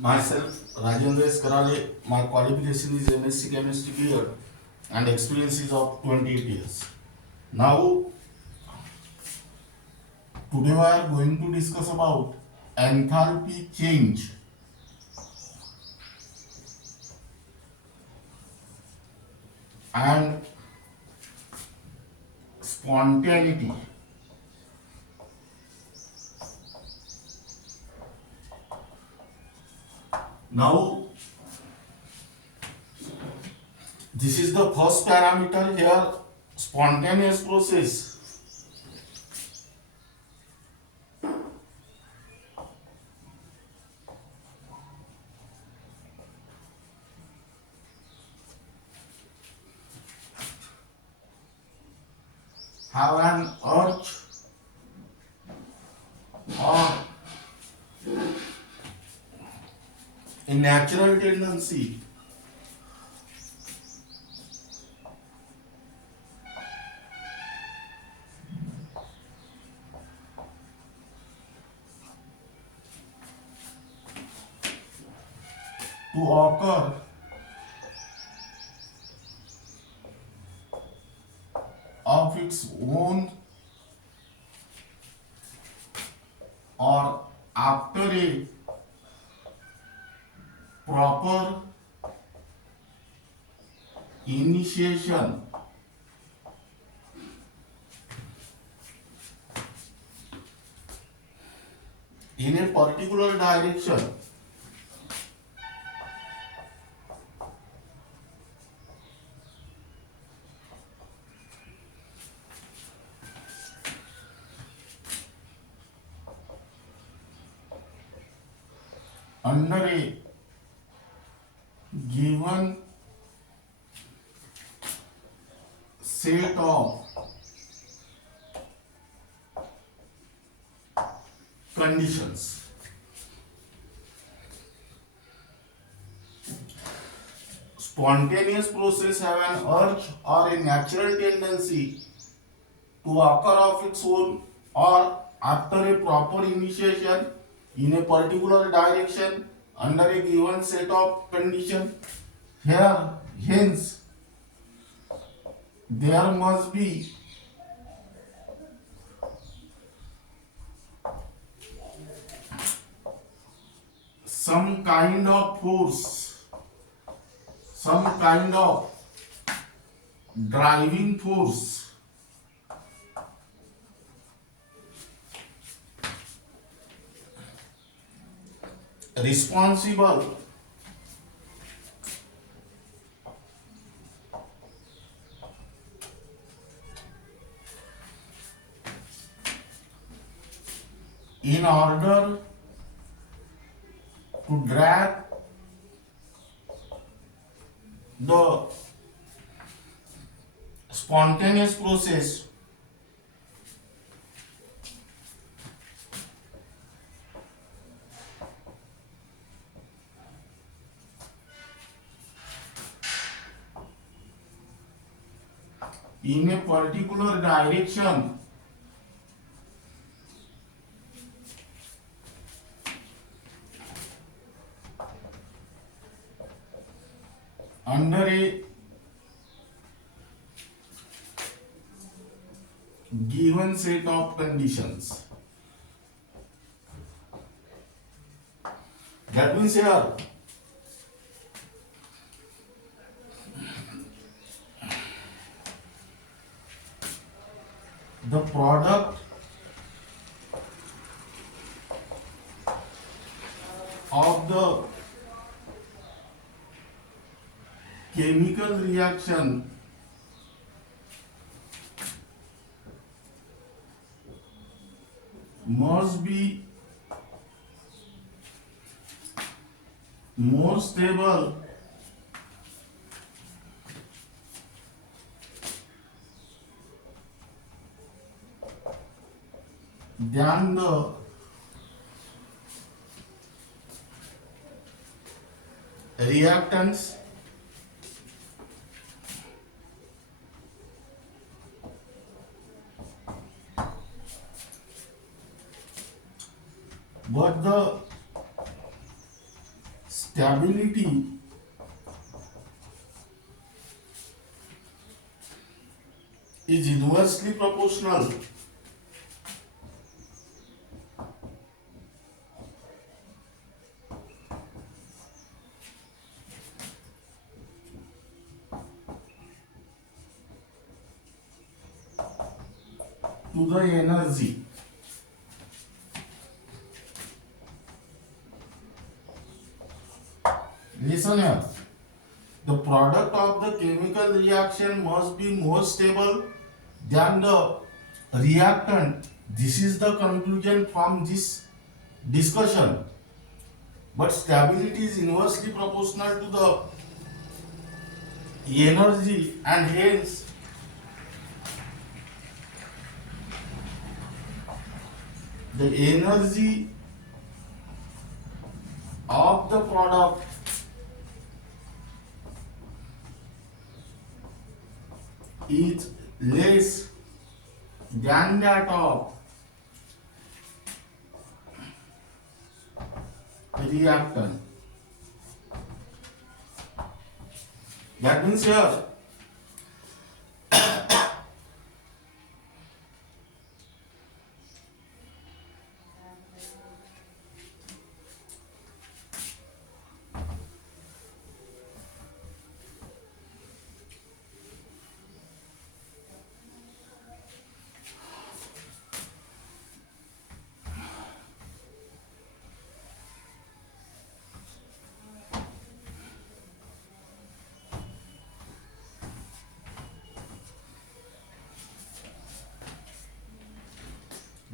Myself, Rajendra S. Karale, my qualification is MSc Chemistry clear and experience is of 28 years. Now, today we are going to discuss about enthalpy change and spontaneity. Now, this is the first parameter here, spontaneous process. Have an urge or a natural tendency to occur of its own or after a proper initiation in a particular direction under a given set of conditions. Spontaneous process have an urge or a natural tendency to occur of its own or after a proper initiation in a particular direction under a given set of conditions. Here, hence, there must be some kind of force, some kind of driving force responsible in order to drag the spontaneous process in a particular direction under a given set of conditions. That means here the product of the chemical reaction must be more stable than the reactants but the stability is inversely proportional to the energy. Listen here. The product of the chemical reaction must be more stable than the reactant. This is the conclusion from this discussion. But stability is inversely proportional to the energy, and hence the energy of the product is less than that of reactant. That means here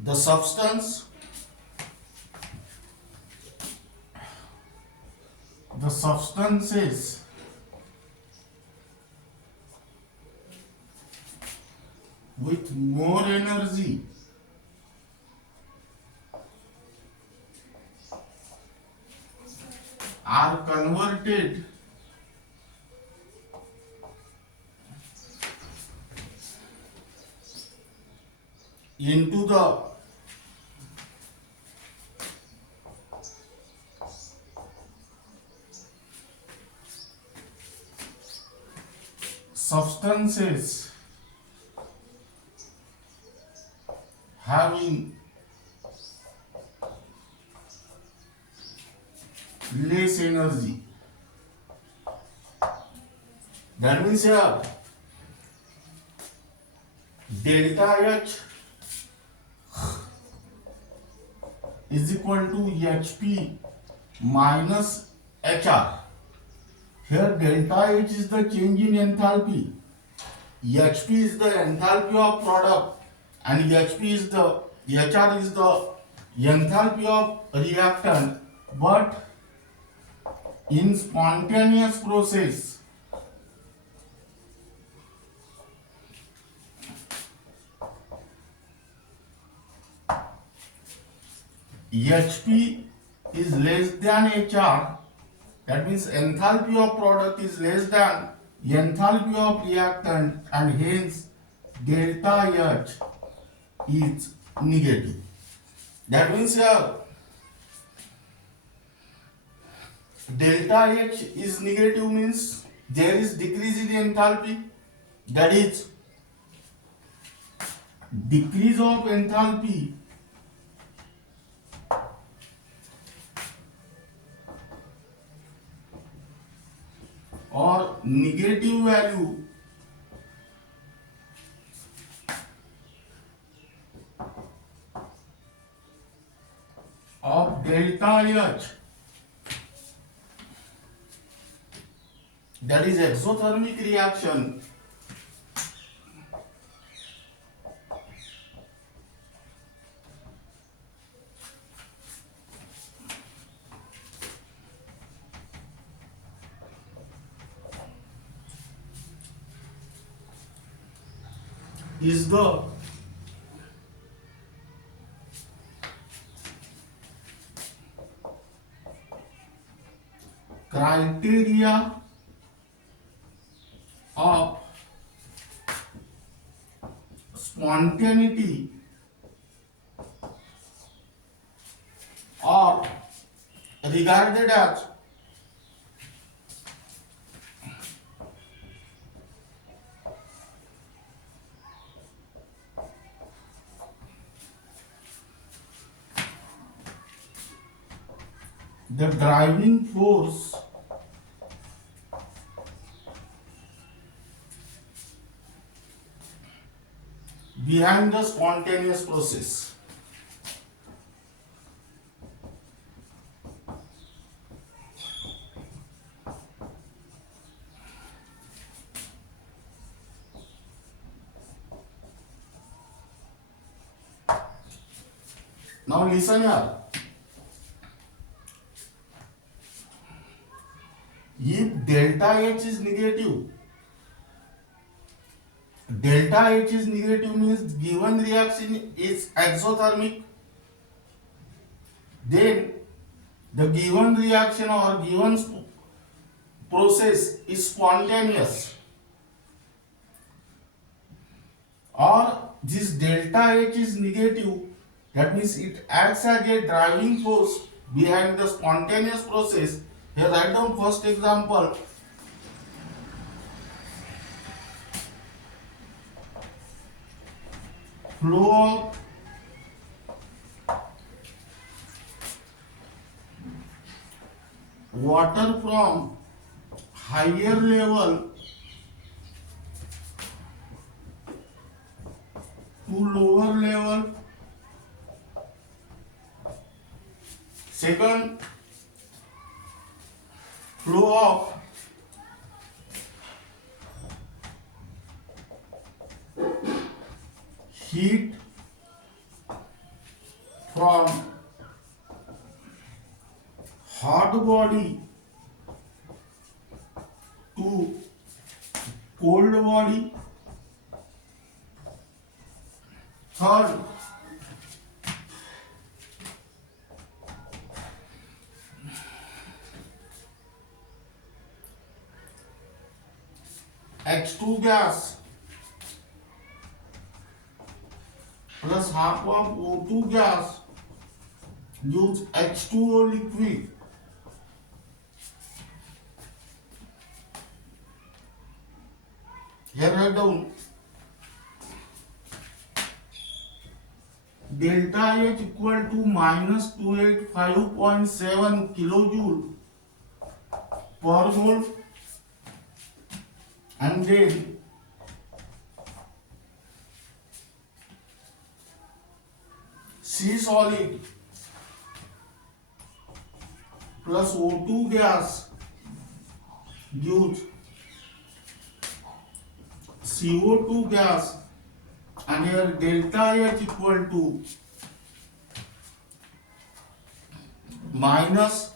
the substances with more energy are converted into the substances having less energy. That means here delta H is equal to HP minus HR. Here delta H is the change in enthalpy, HP is the enthalpy of product, and HP is the HR is the enthalpy of reactant. But in spontaneous process, HP is less than HR. That means enthalpy of product is less than enthalpy of reactant, and hence delta H is negative. That means here delta H is negative means there is decrease in enthalpy, that is decrease of enthalpy or negative value of delta H, that is exothermic reaction, is the criteria of spontaneity or regarded as the driving force behind the spontaneous process. Now listen here. If delta H is negative, delta H is negative means given reaction is exothermic, then the given reaction or given process is spontaneous, or this delta H is negative, that means it acts as a driving force behind the spontaneous process. Here write down first example. Flow of water from higher level to lower level. Second, flow of heat from hot body to cold body. Third, H2 gas plus half of O2 gas gives H2O liquid. Here write down delta H equal to minus 285.7 kilojoule per mole, and then C solid plus O2 gas gives CO2 gas, and here delta H equal to minus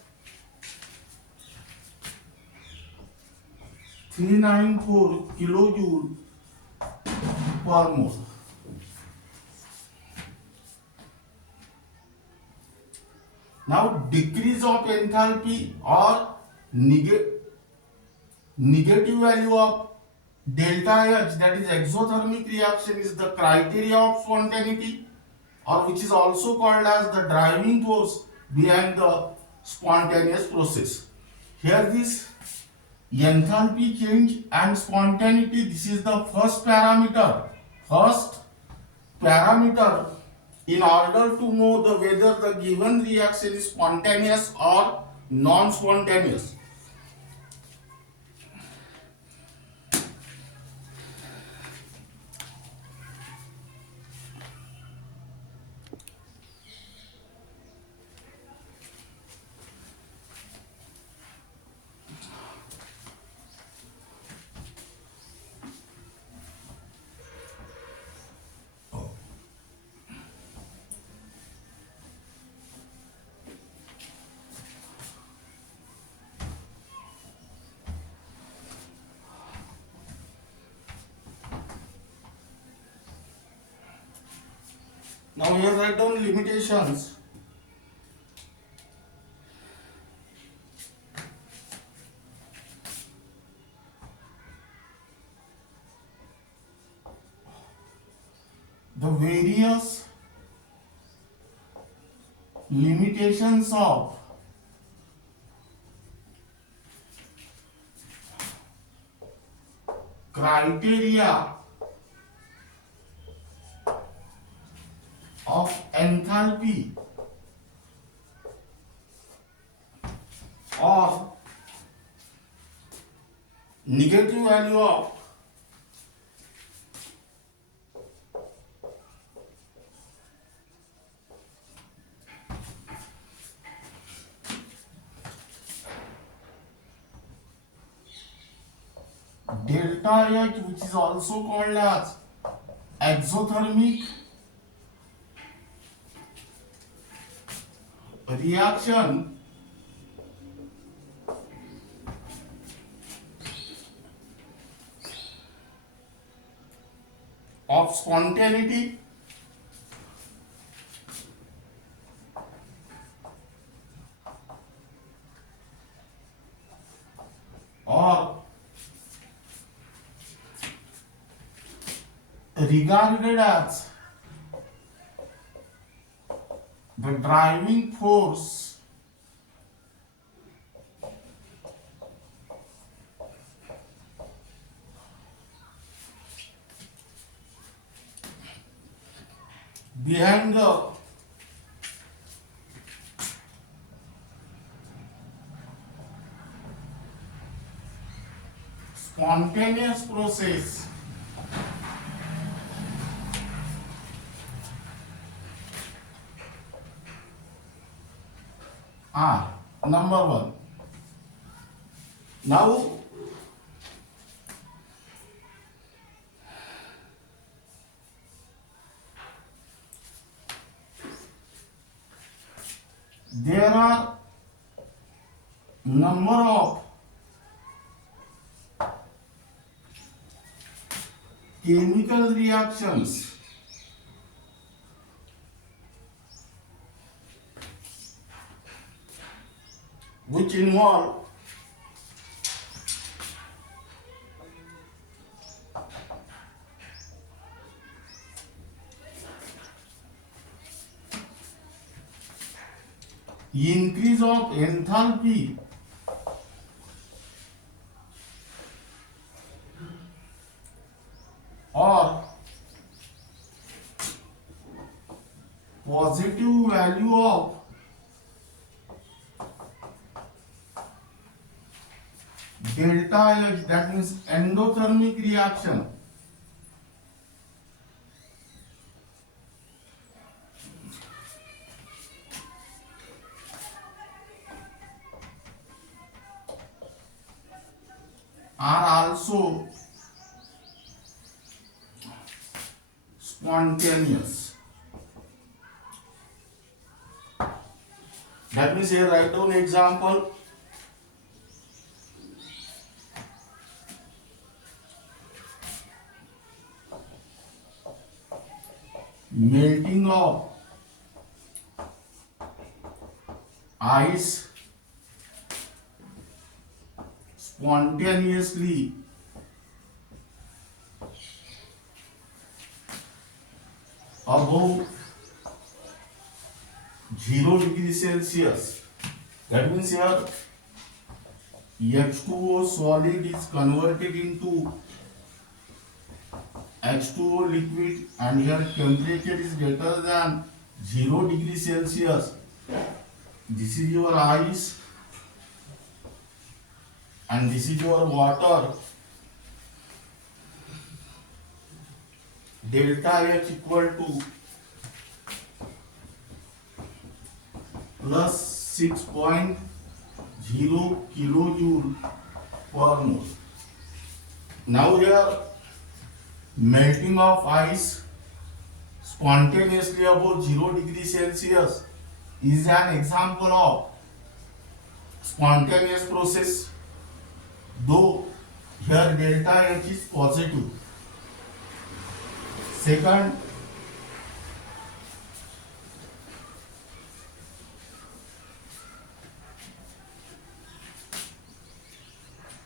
394 kilojoule per mole. Now decrease of enthalpy or negative value of delta H, that is exothermic reaction, is the criteria of spontaneity, or which is also called as the driving force behind the spontaneous process. Here this enthalpy change and spontaneity, this is the first parameter. First parameter in order to know the whether the given reaction is spontaneous or non-spontaneous. Now here write down limitations. The various limitations of criteria of enthalpy or negative value of delta H, which is also called as exothermic reaction of spontaneity or regarded as the driving force behind the spontaneous process are number one. Now there are number of chemical reactions which involve increase of enthalpy or positive value of delta H, that means endothermic reaction, are also spontaneous. That means here write down example. Melting of ice spontaneously above 0 degrees Celsius. That means here H2O solid is converted into H2O liquid and here temperature is greater than 0 degrees Celsius. This is your ice and this is your water. Delta H equal to plus 6.0 kilojoule per mole. Now here melting of ice spontaneously above 0 degrees Celsius is an example of spontaneous process, though here delta H is positive. Second,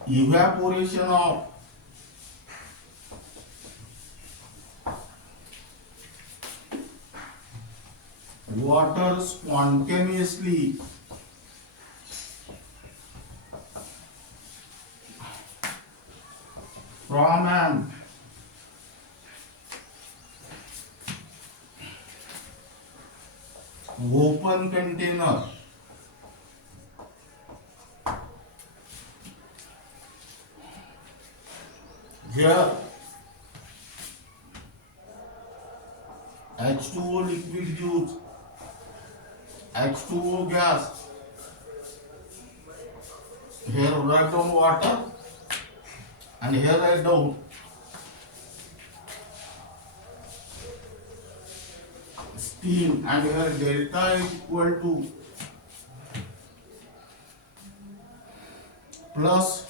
evaporation of water spontaneously from an open container here H2O liquid gives H2O gas. Here write down water and here write down steam, and here delta is equal to plus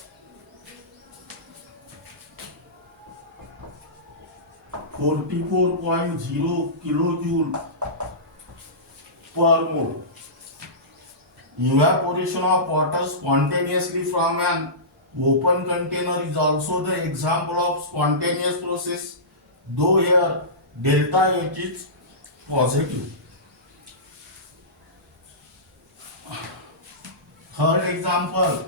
44.0 kilojoule per mole. Evaporation of water spontaneously from an open container is also the example of spontaneous process, though here delta H is positive. Third example,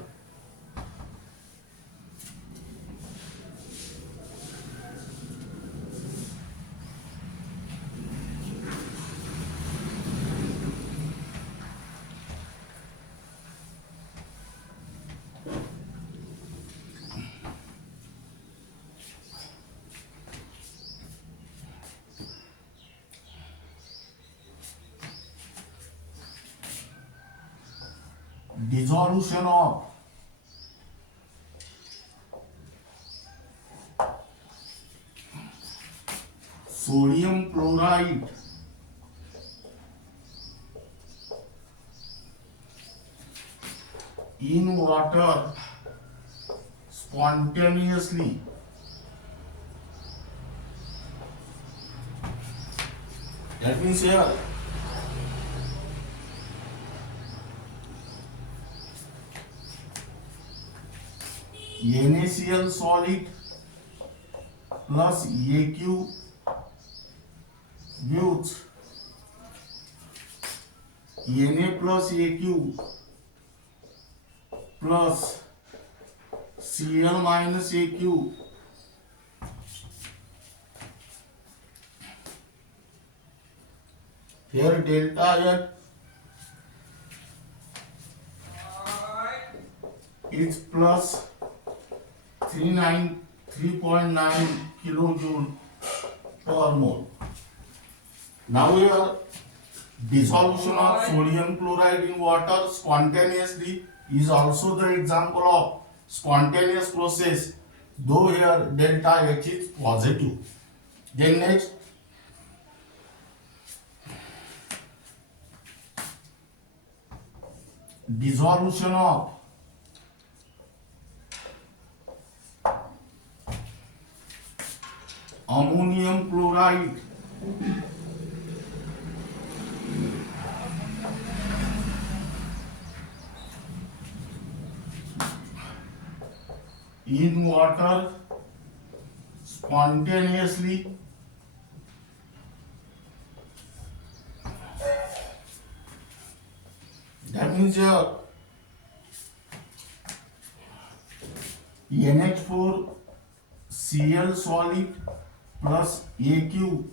dissolution of sodium chloride in water spontaneously. That means here NaCl solid plus AQ gives Na plus AQ plus Cl minus AQ. Here delta H is plus 3.9 kilojoule per mole. Now here dissolution of sodium chloride in water spontaneously is also the example of spontaneous process, though here delta H is positive. Then next, dissolution of ammonium chloride in water spontaneously. That means here NH4Cl solid plus AQ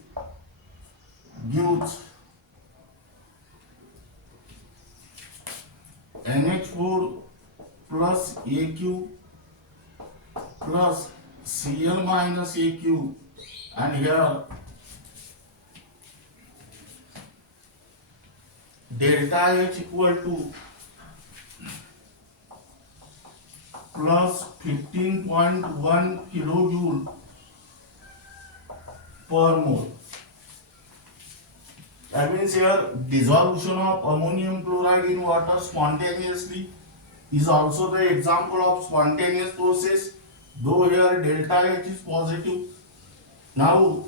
gives NH4 plus AQ plus Cl minus AQ, and here delta H equal to plus 15.1 kilojoule per mole. That means here dissolution of ammonium chloride in water spontaneously is also the example of spontaneous process, though here delta H is positive. Now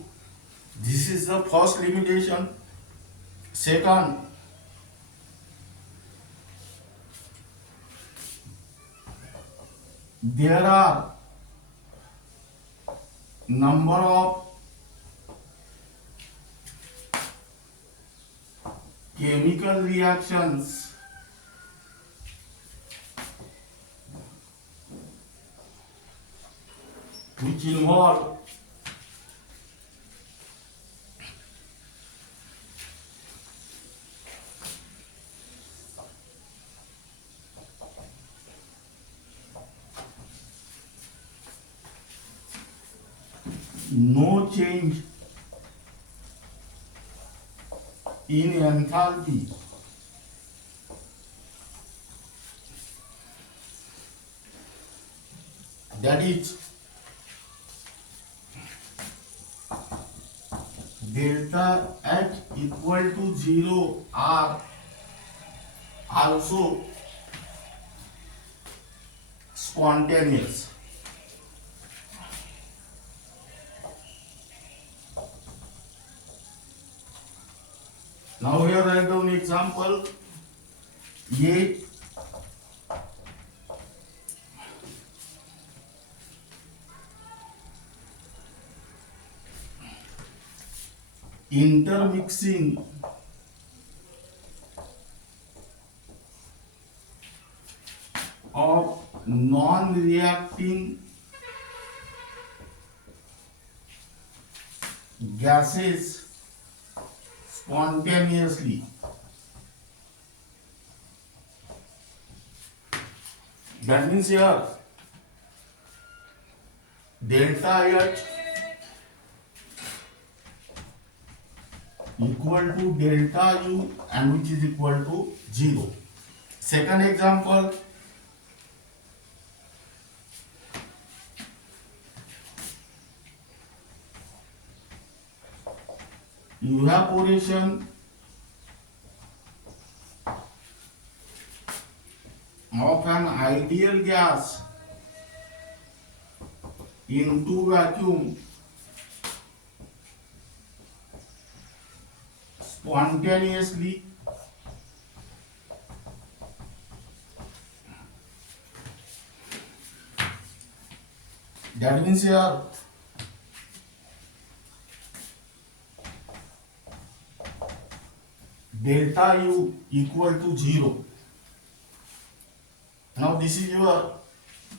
this is the first limitation. Second, there are number of chemical reactions which involve no change in enthalpy. That is delta H equal to 0 are also spontaneous. Now here write down example. A intermixing of non-reacting gases spontaneously. That means here delta H equal to delta U and which is equal to 0. Second example, evaporation of an ideal gas into vacuum spontaneously. That means here delta U equal to 0. Now this is your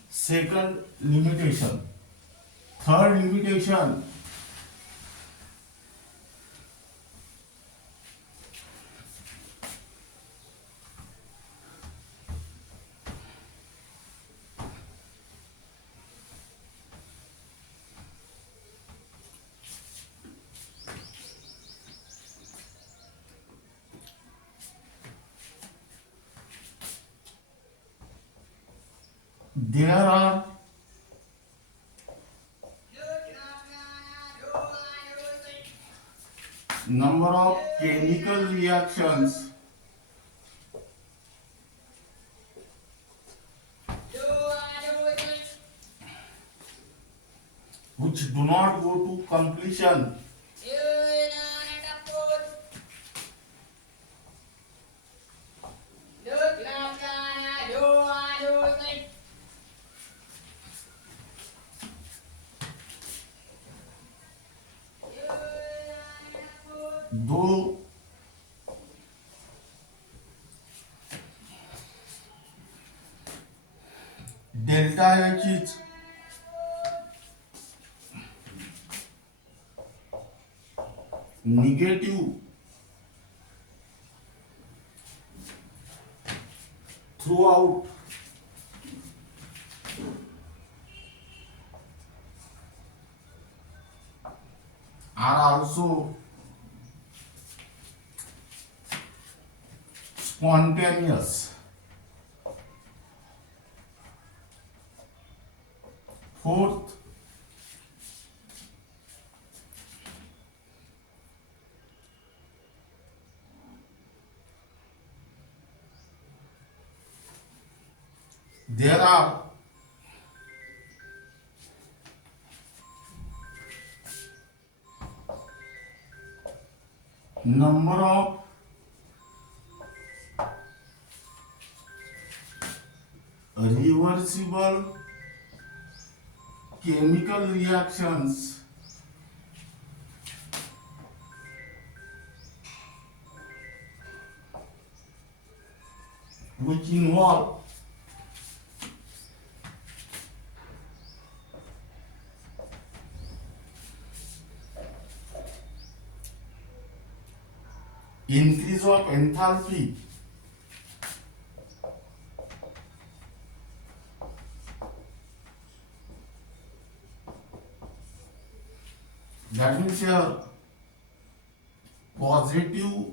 second limitation. Third limitation, there are number of chemical reactions which do not go to completion though delta H is negative throughout are also spontaneous. Fourth, there are number of reversible chemical reactions which involve increase of enthalpy That means here positive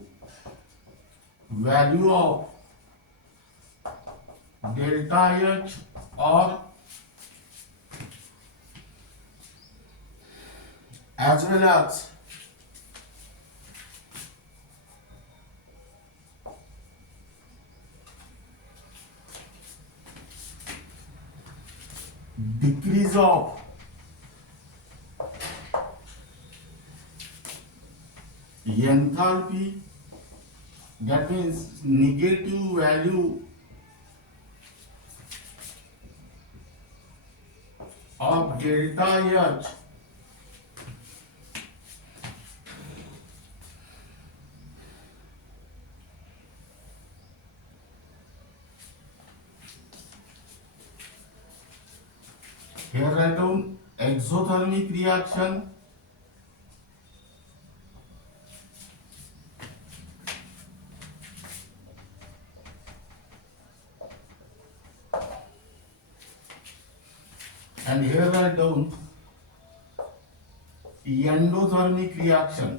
value of delta H or as well as decrease of enthalpy, that means negative value of delta H here write down exothermic reaction and here write down endothermic reaction.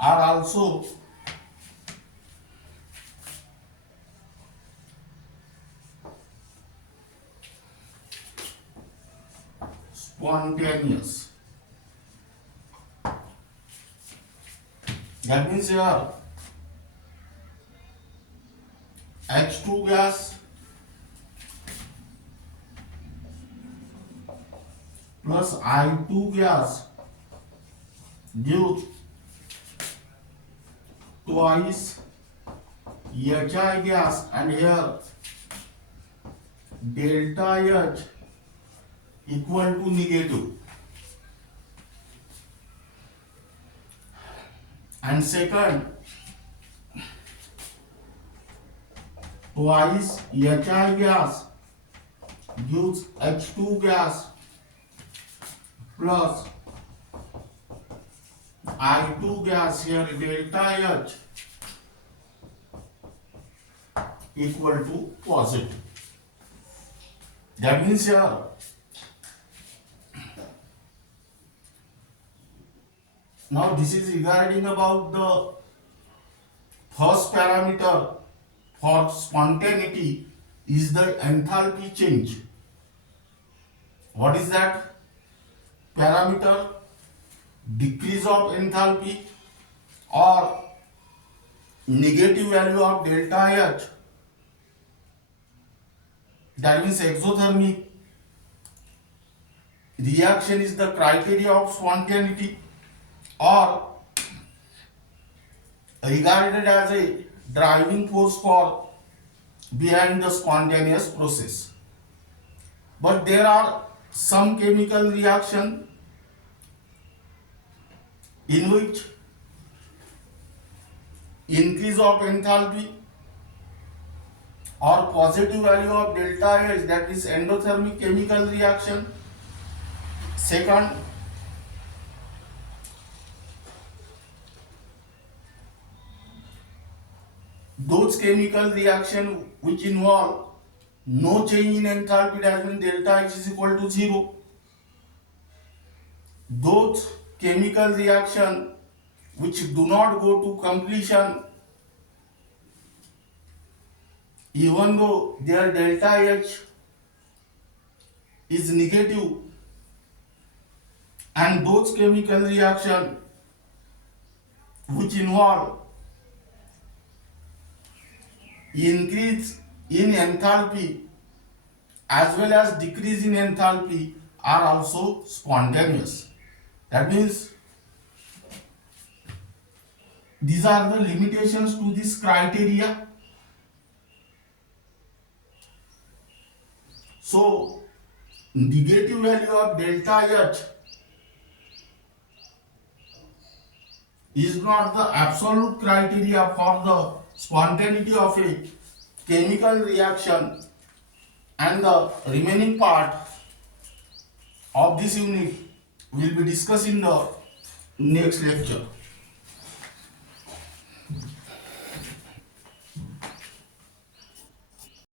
Are also spontaneous. That means here H2 gas plus I2 gas gives twice HI gas, and here delta H equal to negative. And second, twice HI gas gives H2 gas plus I2 gas, here delta H equal to positive. That means here now this is regarding about the first parameter for spontaneity is the enthalpy change. What is that parameter? Decrease of enthalpy or negative value of delta H. That means exothermic reaction is the criteria of spontaneity or regarded as a driving force for behind the spontaneous process. But there are some chemical reaction in which increase of enthalpy or positive value of delta H, that is endothermic chemical reaction. Second, those chemical reaction which involve no change in enthalpy, that means delta H is equal to 0. Those chemical reaction which do not go to completion even though their delta H is negative, and those chemical reaction which involve increase in enthalpy as well as decrease in enthalpy are also spontaneous. That means these are the limitations to this criteria. So negative value of delta H is not the absolute criteria for the spontaneity of a chemical reaction, and the remaining part of this unit will be discussed in the next lecture.